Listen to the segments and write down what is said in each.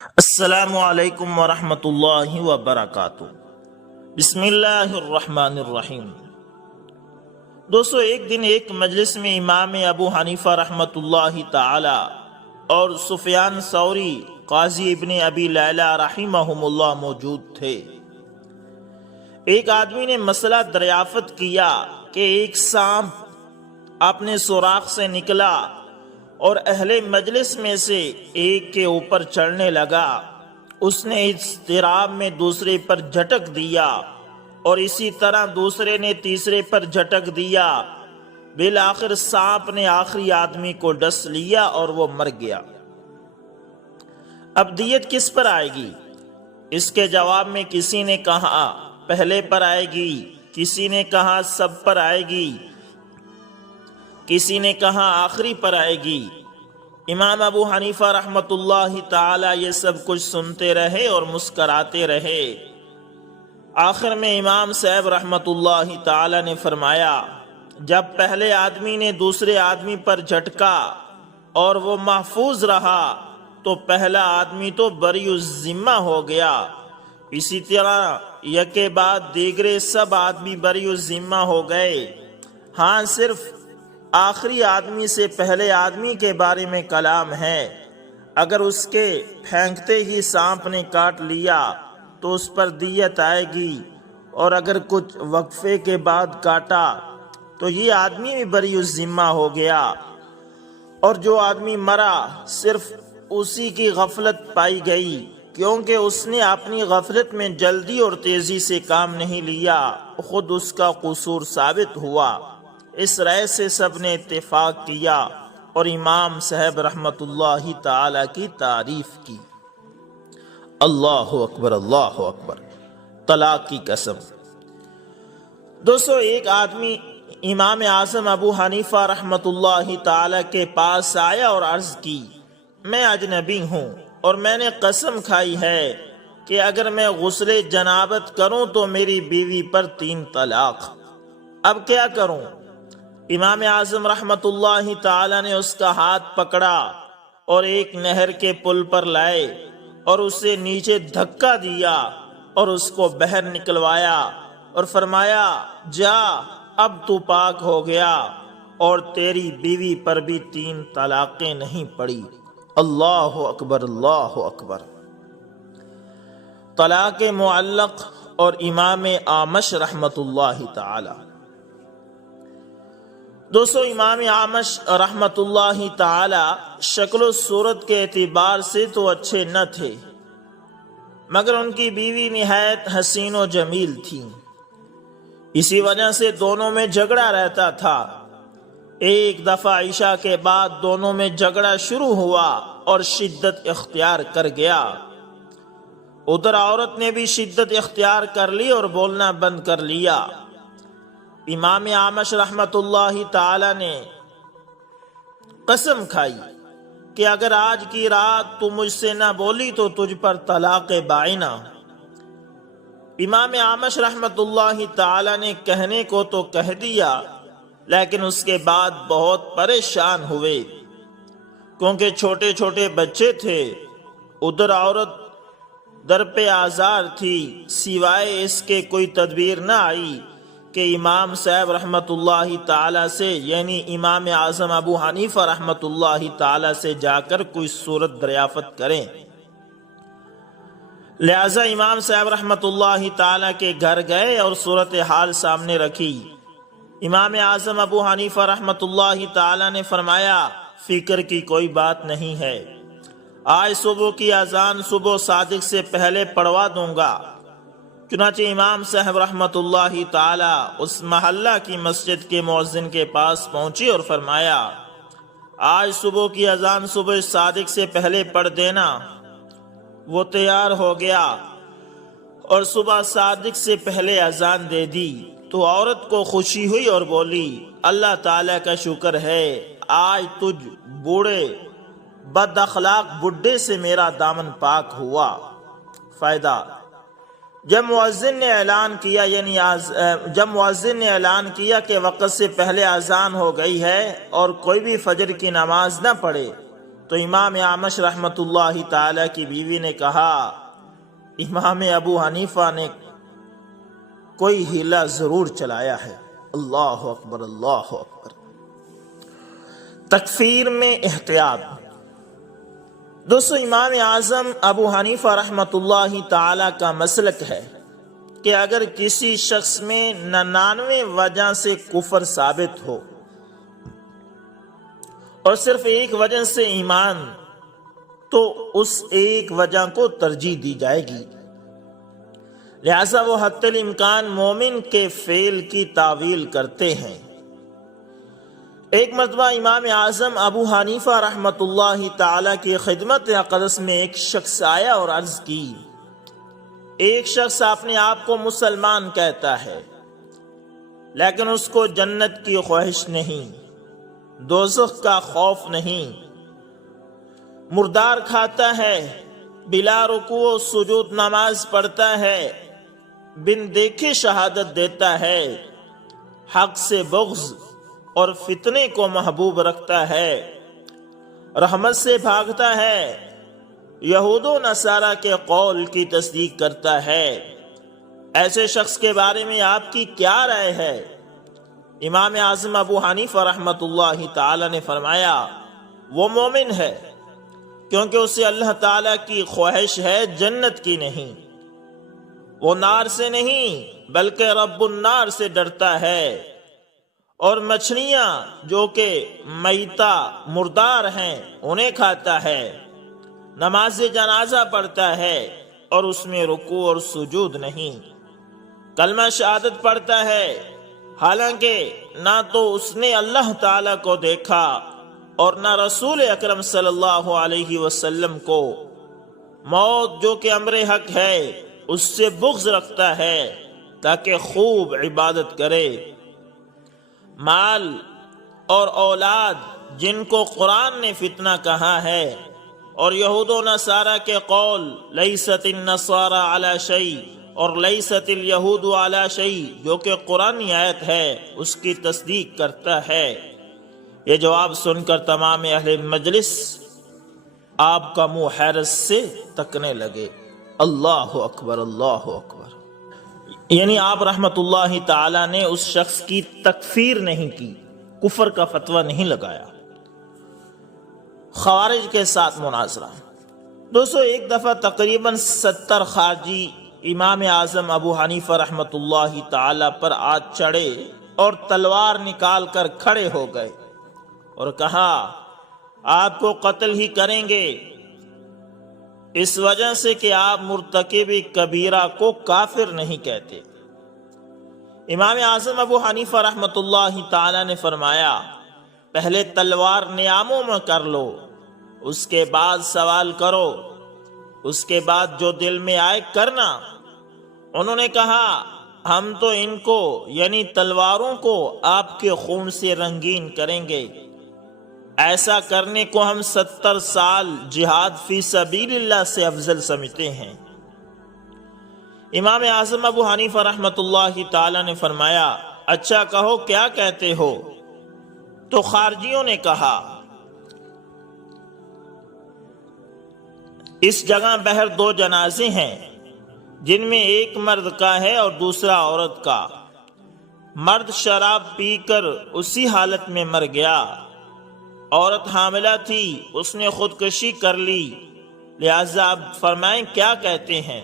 السلام علیکم ورحمۃ اللہ وبرکاتہ۔ بسم اللہ الرحمن الرحیم۔ دوستو، ایک دن ایک مجلس میں امام ابو حنیفہ رحمۃ اللہ تعالی اور سفیان ثوری قاضی ابن ابی لیلہ رحمہم اللہ موجود تھے۔ ایک آدمی نے مسئلہ دریافت کیا کہ ایک سانپ اپنے سوراخ سے نکلا اور اہل مجلس میں سے ایک کے اوپر چڑھنے لگا۔ اس نے اضطراب میں دوسرے پر جھٹک دیا اور اسی طرح دوسرے نے تیسرے پر جھٹک دیا۔ بالآخر سانپ نے آخری آدمی کو ڈس لیا اور وہ مر گیا۔ اب دیت کس پر آئے گی؟ اس کے جواب میں کسی نے کہا پہلے پر آئے گی، کسی نے کہا سب پر آئے گی، کسی نے کہا آخری پر آئے گی۔ امام ابو حنیفہ رحمۃ اللہ تعالی یہ سب کچھ سنتے رہے اور مسکراتے رہے۔ آخر میں امام صاحب رحمۃ اللہ تعالی نے فرمایا، جب پہلے آدمی نے دوسرے آدمی پر جھٹکا اور وہ محفوظ رہا تو پہلا آدمی تو بری الذمہ ہو گیا، اسی طرح یکے بعد دیگرے سب آدمی بری الذمہ ہو گئے۔ ہاں، صرف آخری آدمی سے پہلے آدمی کے بارے میں کلام ہے۔ اگر اس کے پھینکتے ہی سانپ نے کاٹ لیا تو اس پر دیت آئے گی، اور اگر کچھ وقفے کے بعد کاٹا تو یہ آدمی بھی بری الذمہ ہو گیا، اور جو آدمی مرا صرف اسی کی غفلت پائی گئی، کیونکہ اس نے اپنی غفلت میں جلدی اور تیزی سے کام نہیں لیا، خود اس کا قصور ثابت ہوا۔ اس رائے سے سب نے اتفاق کیا اور امام صاحب رحمت اللہ تعالی کی تعریف کی۔ اللہ اکبر، اللہ اکبر۔ طلاق کی قسم۔ دوستو، ایک آدمی امام اعظم ابو حنیفہ رحمت اللہ تعالی کے پاس آیا اور عرض کی، میں اجنبی ہوں اور میں نے قسم کھائی ہے کہ اگر میں غسل جنابت کروں تو میری بیوی پر 3 طلاق، اب کیا کروں؟ امام اعظم رحمت اللہ تعالی نے اس کا ہاتھ پکڑا اور ایک نہر کے پل پر لائے اور اسے نیچے دھکا دیا اور اس کو باہر نکلوایا اور فرمایا، جا، اب تو پاک ہو گیا اور تیری بیوی پر بھی 3 طلاقیں نہیں پڑی۔ اللہ اکبر، اللہ اکبر۔ طلاق معلق اور امام اعمش رحمت اللہ تعالی۔ دوستو، امام اعمش رحمت اللہ تعالی شکل و صورت کے اعتبار سے تو اچھے نہ تھے، مگر ان کی بیوی نہایت حسین و جمیل تھی، اسی وجہ سے دونوں میں جھگڑا رہتا تھا۔ ایک دفعہ عشاء کے بعد دونوں میں جھگڑا شروع ہوا اور شدت اختیار کر گیا۔ ادھر عورت نے بھی شدت اختیار کر لی اور بولنا بند کر لیا۔ امام اعمش رحمت اللہ تعالی نے قسم کھائی کہ اگر آج کی رات تو مجھ سے نہ بولی تو تجھ پر طلاق بائنہ۔ امام اعمش رحمت اللہ تعالی نے کہنے کو تو کہہ دیا، لیکن اس کے بعد بہت پریشان ہوئے، کیونکہ چھوٹے چھوٹے بچے تھے، ادھر عورت در پہ آزار تھی، سوائے اس کے کوئی تدبیر نہ آئی کہ امام صاحب رحمت اللہ تعالی سے، یعنی امام اعظم ابو حنیفہ رحمت اللہ تعالی سے جا کر کوئی صورت دریافت کریں۔ لہذا امام صاحب رحمت اللہ تعالی کے گھر گئے اور صورتحال سامنے رکھی۔ امام اعظم ابو حنیفہ رحمت اللہ تعالی نے فرمایا، فکر کی کوئی بات نہیں ہے، آج صبح کی اذان صبح صادق سے پہلے پڑھوا دوں گا۔ چنانچہ امام صاحب رحمت اللہ تعالی اس محلہ کی مسجد کے مؤذن کے پاس پہنچی اور فرمایا، آج صبح کی اذان صبح صادق سے پہلے پڑھ دینا۔ وہ تیار ہو گیا اور صبح صادق سے پہلے اذان دے دی تو عورت کو خوشی ہوئی اور بولی، اللہ تعالیٰ کا شکر ہے، آج تجھ بوڑھے بد اخلاق بڈھے سے میرا دامن پاک ہوا۔ فائدہ: جب مؤذن نے اعلان کیا کہ وقت سے پہلے اذان ہو گئی ہے اور کوئی بھی فجر کی نماز نہ پڑھے تو امام اعمش رحمۃ اللہ تعالی کی بیوی نے کہا امام ابو حنیفہ نے کوئی ہیلا ضرور چلایا ہے۔ اللہ اکبر اللہ اکبر۔ تکفیر میں احتیاط۔ دوستو امام اعظم ابو حنیفہ رحمۃ اللہ تعالی کا مسلک ہے کہ اگر کسی شخص میں 99 وجہ سے کفر ثابت ہو اور صرف ایک وجہ سے ایمان، تو اس ایک وجہ کو ترجیح دی جائے گی، لہذا وہ حتی الامکان مومن کے فعل کی تعویل کرتے ہیں۔ ایک مرتبہ امام اعظم ابو حنیفہ رحمۃ اللہ تعالی کی خدمت اقدس میں ایک شخص آیا اور عرض کی، ایک شخص اپنے آپ کو مسلمان کہتا ہے لیکن اس کو جنت کی خواہش نہیں، دوزخ کا خوف نہیں، مردار کھاتا ہے، بلا رکوع و سجود نماز پڑھتا ہے، بن دیکھے شہادت دیتا ہے، حق سے بغض اور فتنے کو محبوب رکھتا ہے، رحمت سے بھاگتا ہے، یہود و نصارہ کے قول کی تصدیق کرتا ہے، ایسے شخص کے بارے میں آپ کی کیا رائے ہے؟ امام اعظم ابو حنیفہ رحمۃ اللہ تعالی نے فرمایا وہ مومن ہے، کیونکہ اسے اللہ تعالی کی خواہش ہے جنت کی نہیں، وہ نار سے نہیں بلکہ رب النار سے ڈرتا ہے، اور مچھلیاں جو کہ میتہ مردار ہیں انہیں کھاتا ہے، نماز جنازہ پڑھتا ہے اور اس میں رکوع اور سجود نہیں، کلمہ شہادت پڑھتا ہے حالانکہ نہ تو اس نے اللہ تعالی کو دیکھا اور نہ رسول اکرم صلی اللہ علیہ وسلم کو، موت جو کہ امر حق ہے اس سے بغض رکھتا ہے تاکہ خوب عبادت کرے، مال اور اولاد جن کو قرآن نے فتنہ کہا ہے، اور یہود و نصارہ کے قول لیست النصارى علی شیء اور لیست الیہود علی شیء جو کہ قرآنی آیت ہے اس کی تصدیق کرتا ہے۔ یہ جواب سن کر تمام اہل مجلس آپ کا منہ حیرت سے تکنے لگے۔ اللہ اکبر اللہ اکبر۔ یعنی آپ رحمت اللہ تعالی نے اس شخص کی تکفیر نہیں کی، کفر کا فتویٰ نہیں لگایا۔ خوارج کے ساتھ مناظرہ۔ دوستو ایک دفعہ تقریباً 70 خارجی امام اعظم ابو حنیفہ رحمت اللہ تعالی پر آ چڑھے اور تلوار نکال کر کھڑے ہو گئے اور کہا آپ کو قتل ہی کریں گے، اس وجہ سے کہ آپ مرتکب کبیرہ کو کافر نہیں کہتے۔ امام اعظم ابو حنیفہ رحمت اللہ تعالی نے فرمایا پہلے تلوار نیاموں میں کر لو، اس کے بعد سوال کرو، اس کے بعد جو دل میں آئے کرنا۔ انہوں نے کہا ہم تو ان کو یعنی تلواروں کو آپ کے خون سے رنگین کریں گے، ایسا کرنے کو ہم 70 سال جہاد فی سبیل اللہ سے افضل سمجھتے ہیں۔ امام اعظم ابو حنیفہ رحمت اللہ تعالی نے فرمایا اچھا کہو کیا کہتے ہو؟ تو خارجیوں نے کہا اس جگہ بہر 2 جنازے ہیں جن میں ایک مرد کا ہے اور دوسرا عورت کا، مرد شراب پی کر اسی حالت میں مر گیا، عورت حاملہ تھی اس نے خودکشی کر لی، لہذا آپ فرمائیں کیا کہتے ہیں؟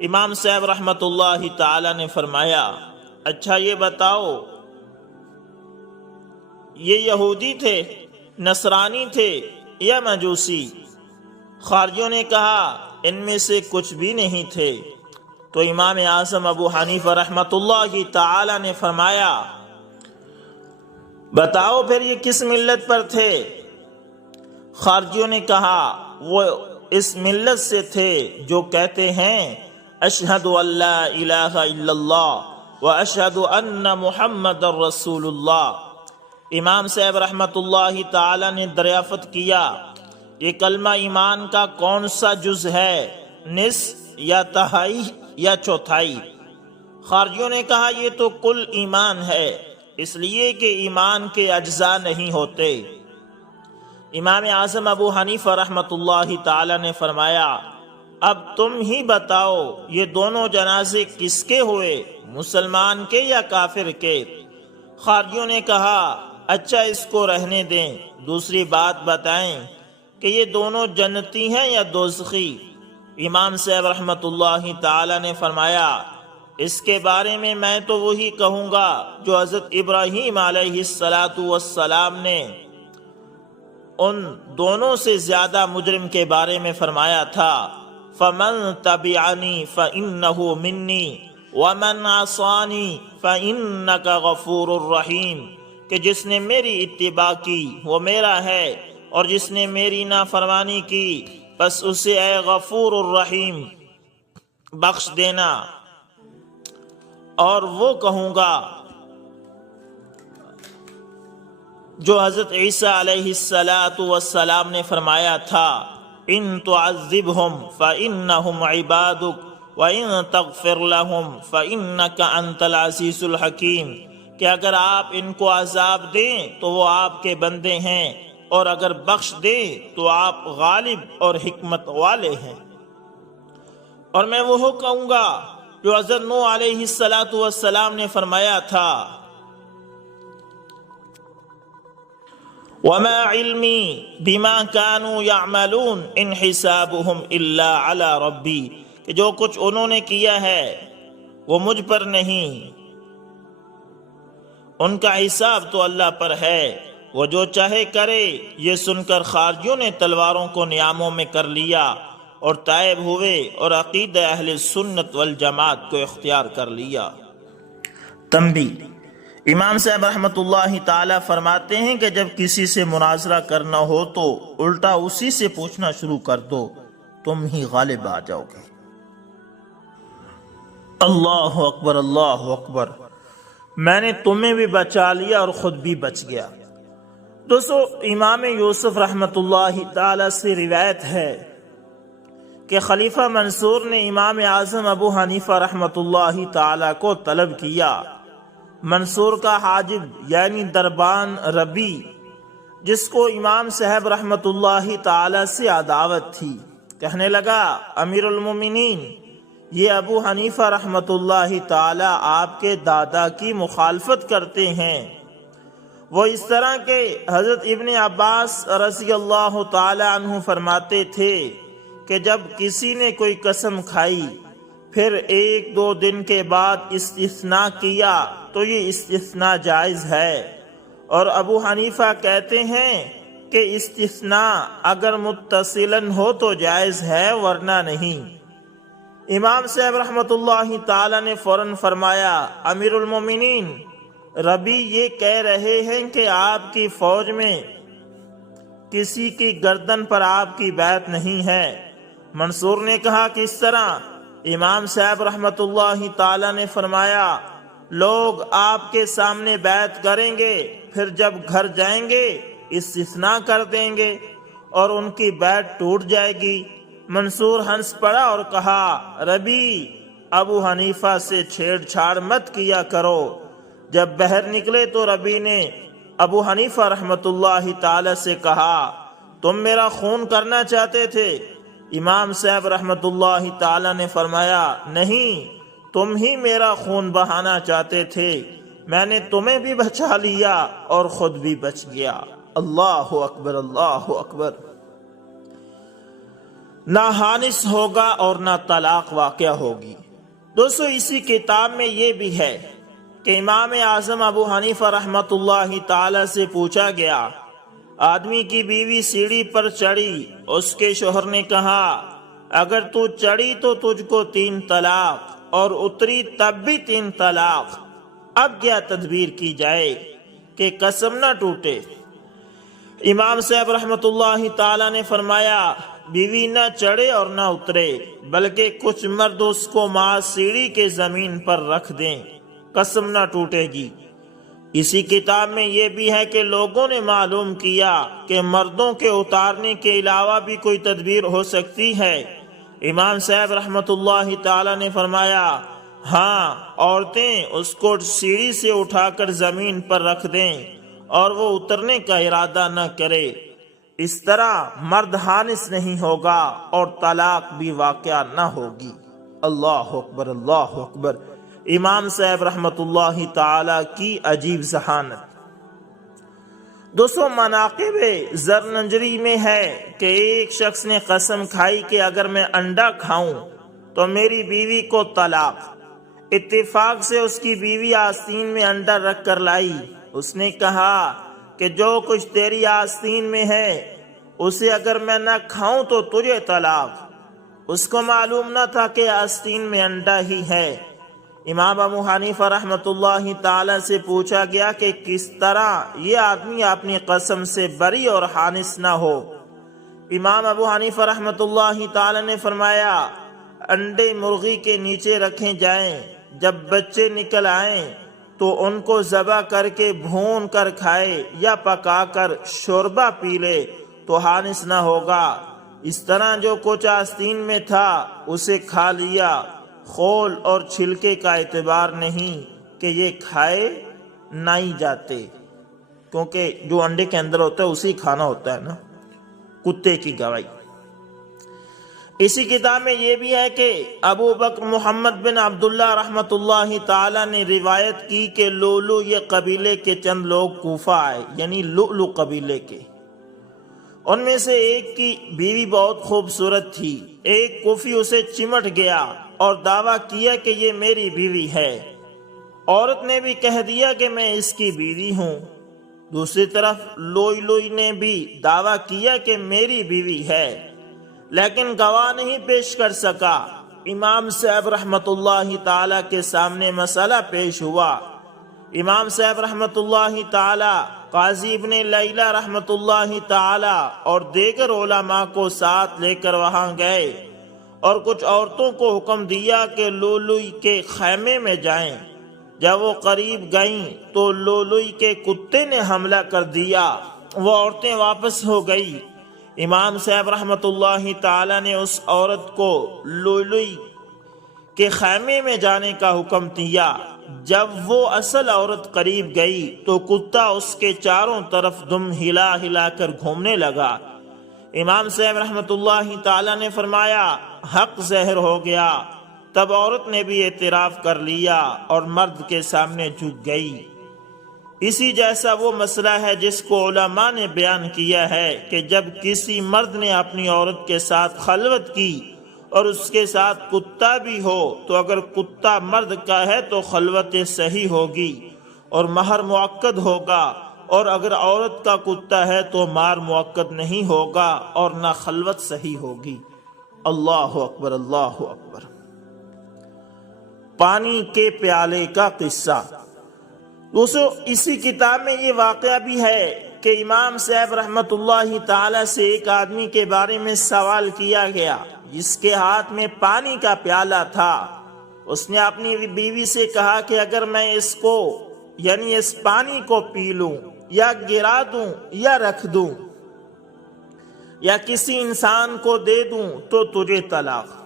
امام صاحب رحمت اللہ تعالی نے فرمایا اچھا یہ بتاؤ یہ یہودی تھے، نصرانی تھے یا مجوسی؟ خارجیوں نے کہا ان میں سے کچھ بھی نہیں تھے۔ تو امام اعظم ابو حنیفہ رحمت اللہ تعالی نے فرمایا بتاؤ پھر یہ کس ملت پر تھے؟ خارجیوں نے کہا وہ اس ملت سے تھے جو کہتے ہیں اشہد ان لا الہ الا اللہ و اشہد ان محمد رسول اللہ۔ امام صاحب رحمت اللہ تعالی نے دریافت کیا یہ کلمہ ایمان کا کون سا جز ہے، نصف یا تہائی یا چوتھائی؟ خارجیوں نے کہا یہ تو کل ایمان ہے، اس لیے کہ ایمان کے اجزاء نہیں ہوتے۔ امام اعظم ابو حنیفہ رحمۃ اللہ تعالی نے فرمایا اب تم ہی بتاؤ یہ دونوں جنازے کس کے ہوئے، مسلمان کے یا کافر کے؟ خارجیوں نے کہا اچھا اس کو رہنے دیں، دوسری بات بتائیں کہ یہ دونوں جنتی ہیں یا دوزخی؟ امام صاحب رحمۃ اللہ تعالی نے فرمایا اس کے بارے میں تو وہی کہوں گا جو حضرت ابراہیم علیہ السلام نے ان دونوں سے زیادہ مجرم کے بارے میں فرمایا تھا، فمن تبعنی فإنہ منی ومن عصانی فإنک غفور الرحیم، کہ جس نے میری اتباع کی وہ میرا ہے، اور جس نے میری نافرمانی کی بس اسے اے غفور الرحیم بخش دینا۔ اور وہ کہوں گا جو حضرت عیسیٰ علیہ السلام نے فرمایا تھا ان تعذبہم فإنہم عبادک وَإِن تَغْفِرْ لَهُمْ فَإِنَّكَ أَنْتَ الْعَزِيزُ الْحَكِيمُ، کہ اگر آپ ان کو عذاب دیں تو وہ آپ کے بندے ہیں، اور اگر بخش دیں تو آپ غالب اور حکمت والے ہیں۔ اور میں وہ کہوں گا جو حضرت نوح علیہ السلام نے فرمایا تھا وَمَا عِلْمِي بِمَا كَانُوا يَعْمَلُونَ إِنْ حِسَابُهُمْ إِلَّا عَلَى رَبِّي، کہ جو کچھ انہوں نے کیا ہے وہ مجھ پر نہیں، ان کا حساب تو اللہ پر ہے، وہ جو چاہے کرے۔ یہ سن کر خارجیوں نے تلواروں کو نیاموں میں کر لیا اور تائب ہوئے اور عقیدہ اہل سنت والجماعت کو اختیار کر لیا۔ تنبیہ: امام صاحب رحمۃ اللہ تعالی فرماتے ہیں کہ جب کسی سے مناظرہ کرنا ہو تو الٹا اسی سے پوچھنا شروع کر دو، تم ہی غالب آ جاؤ گے۔ اللہ اکبر، اللہ اکبر، میں نے تمہیں بھی بچا لیا اور خود بھی بچ گیا۔ دوستو، امام یوسف رحمۃ اللہ تعالی سے روایت ہے کہ خلیفہ منصور نے امام اعظم ابو حنیفہ رحمۃ اللہ تعالی کو طلب کیا۔ منصور کا حاجب یعنی دربان ربی، جس کو امام صاحب رحمۃ اللہ تعالی سے عداوت تھی، کہنے لگا امیر المومنین، یہ ابو حنیفہ رحمۃ اللہ تعالی آپ کے دادا کی مخالفت کرتے ہیں۔ وہ اس طرح کہ حضرت ابن عباس رضی اللہ تعالی عنہ فرماتے تھے کہ جب کسی نے کوئی قسم کھائی پھر ایک دو دن کے بعد استثناء کیا تو یہ استثناء جائز ہے، اور ابو حنیفہ کہتے ہیں کہ استثناء اگر متصلاً ہو تو جائز ہے ورنہ نہیں۔ امام صاحب رحمۃ اللہ تعالی نے فوراً فرمایا امیر المومنین، ربی یہ کہہ رہے ہیں کہ آپ کی فوج میں کسی کی گردن پر آپ کی بیعت نہیں ہے۔ منصور نے کہا کس طرح؟ امام صاحب رحمۃ اللہ تعالی نے فرمایا لوگ آپ کے سامنے بیعت کریں گے، پھر جب گھر جائیں گے استثناء کر دیں گے اور ان کی بیعت ٹوٹ جائے گی۔ منصور ہنس پڑا اور کہا ربی، ابو حنیفہ سے چھیڑ چھاڑ مت کیا کرو۔ جب باہر نکلے تو ربی نے ابو حنیفہ رحمۃ اللہ تعالی سے کہا تم میرا خون کرنا چاہتے تھے؟ امام صاحب رحمۃ اللہ تعالی نے فرمایا نہیں، تم ہی میرا خون بہانا چاہتے تھے، میں نے تمہیں بھی بچا لیا اور خود بھی بچ گیا۔ اللہ اکبر، اللہ اکبر۔ نہ حانس ہوگا اور نہ طلاق واقع ہوگی۔ دوستو، اسی کتاب میں یہ بھی ہے کہ امام اعظم ابو حنیفہ رحمۃ اللہ تعالی سے پوچھا گیا آدمی کی بیوی سیڑھی پر چڑھی، اس کے شوہر نے کہا اگر تو چڑھی تو تجھ کو 3 طلاق اور اتری تب بھی 3 طلاق، اب کیا تدبیر کی جائے کہ قسم نہ ٹوٹے؟ امام صاحب رحمۃ اللہ تعالی نے فرمایا بیوی نہ چڑھے اور نہ اترے، بلکہ کچھ مرد اس کو ماں سیڑھی کے زمین پر رکھ دیں، قسم نہ ٹوٹے گی۔ اسی کتاب میں یہ بھی ہے کہ لوگوں نے معلوم کیا کہ مردوں کے اتارنے کے علاوہ بھی کوئی تدبیر ہو سکتی ہے۔ امام صاحب رحمۃ اللہ تعالی نے فرمایا ہاں، عورتیں اس کو سیڑھی سے اٹھا کر زمین پر رکھ دیں اور وہ اترنے کا ارادہ نہ کرے، اس طرح مرد حانس نہیں ہوگا اور طلاق بھی واقع نہ ہوگی۔ اللہ اکبر، اللہ اکبر۔ امام صاحب رحمت اللہ تعالی کی عجیب ذہانت۔ دوستو، مناقب زرنجری میں ہے کہ ایک شخص نے قسم کھائی کہ اگر میں انڈا کھاؤں تو میری بیوی کو طلاق۔ اتفاق سے اس کی بیوی آستین میں انڈا رکھ کر لائی۔ اس نے کہا کہ جو کچھ تیری آستین میں ہے اسے اگر میں نہ کھاؤں تو تجھے طلاق۔ اس کو معلوم نہ تھا کہ آستین میں انڈا ہی ہے۔ امام ابو حنیفہ رحمت اللہ تعالی سے پوچھا گیا کہ کس طرح یہ آدمی اپنی قسم سے بری اور حانس نہ ہو۔ امام ابو حنیفہ رحمت اللہ تعالی نے فرمایا، انڈے مرغی کے نیچے رکھے جائیں، جب بچے نکل آئیں تو ان کو ذبح کر کے بھون کر کھائے یا پکا کر شوربہ پی لے تو حانس نہ ہوگا۔ اس طرح جو کچھ آستین میں تھا اسے کھا لیا۔ خول اور چھلکے کا اعتبار نہیں کہ یہ کھائے نہیں جاتے، کیونکہ جو انڈے کے اندر ہوتا ہے اسی کھانا ہوتا ہے نا، کتے کی گواہی۔ اسی کتاب میں یہ بھی ہے کہ ابو بکر محمد بن عبداللہ رحمت اللہ تعالی نے روایت کی کہ لؤلؤ یہ قبیلے کے چند لوگ کوفہ آئے، یعنی لؤلؤ قبیلے کے۔ ان میں سے ایک کی بیوی بہت خوبصورت تھی۔ ایک کوفی اسے چمٹ گیا اور دعویٰ کیا کہ یہ میری بیوی ہے۔ عورت نے بھی کہہ دیا کہ میں اس کی بیوی ہوں۔ دوسری طرف لؤلؤ نے بھی دعویٰ کیا کہ میری بیوی ہے، لیکن گواہ نہیں پیش کر سکا۔ امام صاحب رحمت اللہ تعالی کے سامنے مسئلہ پیش ہوا۔ امام صاحب رحمت اللہ تعالی قاضی ابن لیلہ رحمت اللہ تعالی اور دیگر علماء کو ساتھ لے کر وہاں گئے اور کچھ عورتوں کو حکم دیا کہ لؤلؤ کے خیمے میں جائیں۔ جب وہ قریب گئیں تو لؤلؤ کے کتے نے حملہ کر دیا۔ وہ عورتیں واپس ہو گئی۔ امام صاحب رحمت اللہ تعالی نے اس عورت کو لؤلؤ کے خیمے میں جانے کا حکم دیا۔ جب وہ اصل عورت قریب گئی تو کتا اس کے چاروں طرف دم ہلا ہلا کر گھومنے لگا۔ امام صاحب رحمت اللہ تعالی نے فرمایا، حق ظاہر ہو گیا۔ تب عورت نے بھی اعتراف کر لیا اور مرد کے سامنے جھک گئی۔ اسی جیسا وہ مسئلہ ہے جس کو علماء نے بیان کیا ہے کہ جب کسی مرد نے اپنی عورت کے ساتھ خلوت کی اور اس کے ساتھ کتا بھی ہو تو اگر کتا مرد کا ہے تو خلوت صحیح ہوگی اور مہر مؤکد ہوگا، اور اگر عورت کا کتا ہے تو مہر مؤکد نہیں ہوگا اور نہ خلوت صحیح ہوگی۔ اللہ اکبر، اللہ اکبر۔ پانی کے پیالے کا قصہ۔ دوستو، اسی کتاب میں یہ واقعہ بھی ہے کہ امام صاحب رحمت اللہ تعالی سے ایک آدمی کے بارے میں سوال کیا گیا جس کے ہاتھ میں پانی کا پیالہ تھا۔ اس نے اپنی بیوی سے کہا کہ اگر میں اس کو یعنی اس پانی کو پی لوں یا گرا دوں یا رکھ دوں یا کسی انسان کو دے دوں تو تجھے طلاق۔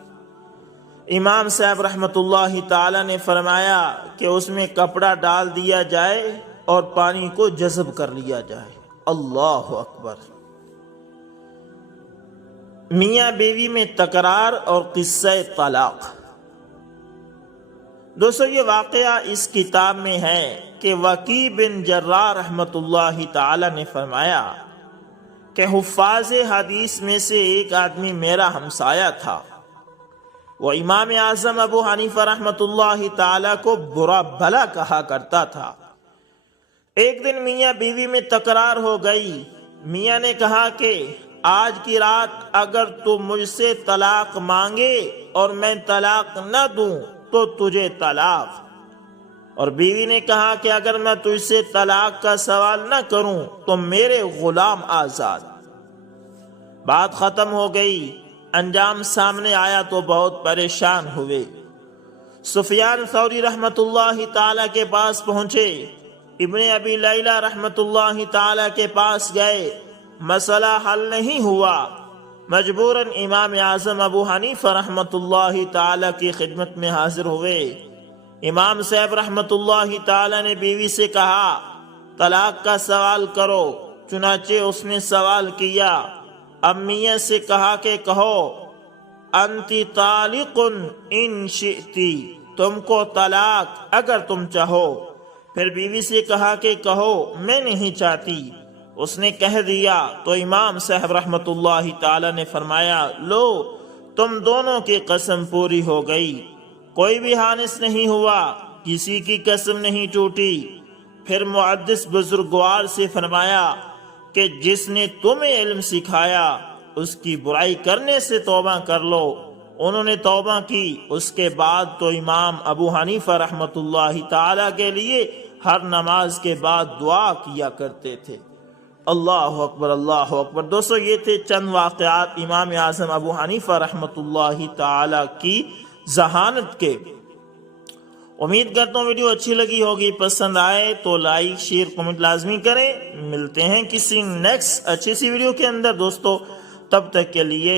امام صاحب رحمت اللہ تعالی نے فرمایا کہ اس میں کپڑا ڈال دیا جائے اور پانی کو جذب کر لیا جائے۔ اللہ اکبر۔ میاں بیوی میں تکرار اور قصہ طلاق۔ دوستو، یہ واقعہ اس کتاب میں ہے کہ وکیع بن جراح رحمت اللہ تعالی نے فرمایا کہ حفاظ حدیث میں سے ایک آدمی میرا ہمسایہ تھا۔ وہ امام اعظم ابو حنیفہ رحمت اللہ تعالی کو برا بھلا کہا کرتا تھا۔ ایک دن میاں بیوی میں تکرار ہو گئی۔ میاں نے کہا کہ آج کی رات اگر تو مجھ سے طلاق مانگے اور میں طلاق نہ دوں تو تجھے طلاق، اور بیوی نے کہا کہ اگر میں تجھ سے طلاق کا سوال نہ کروں تو میرے غلام آزاد۔ بات ختم ہو گئی۔ انجام سامنے آیا تو بہت پریشان ہوئے۔ سفیان ثوری رحمت اللہ تعالی کے پاس پہنچے، ابن ابی لیلہ رحمت اللہ تعالی کے پاس گئے، مسئلہ حل نہیں ہوا۔ مجبوراً امام اعظم ابو حنیفہ رحمت اللہ تعالی کی خدمت میں حاضر ہوئے۔ امام صاحب رحمت اللہ تعالی نے بیوی سے کہا طلاق کا سوال کرو، چنانچہ اس نے سوال کیا، امیہ سے کہا کہ کہو انتی طالق ان شئتی، تم کو طلاق اگر تم چاہو۔ پھر بیوی سے کہا کہ کہو میں نہیں چاہتی۔ اس نے کہہ دیا تو امام صاحب رحمت اللہ تعالی نے فرمایا، لو تم دونوں کی قسم پوری ہو گئی، کوئی بھی حانث نہیں ہوا، کسی کی قسم نہیں ٹوٹی۔ پھر محدث بزرگوار سے فرمایا کہ جس نے تمہیں علم سکھایا اس کی برائی کرنے سے توبہ کر لو۔ انہوں نے توبہ کی۔ اس کے بعد تو امام ابو حنیفہ رحمت اللہ تعالی کے لیے ہر نماز کے بعد دعا کیا کرتے تھے۔ اللہ اکبر، اللہ اکبر۔ دوستو یہ تھے چند واقعات امام اعظم ابو حنیفہ رحمت اللہ تعالی کی ذہانت کے۔ امید کرتا ہوں ویڈیو اچھی لگی ہوگی، پسند آئے تو لائک شیئر کمنٹ لازمی کریں۔ ملتے ہیں کسی نیکسٹ اچھی سی ویڈیو کے اندر دوستو، تب تک کے لیے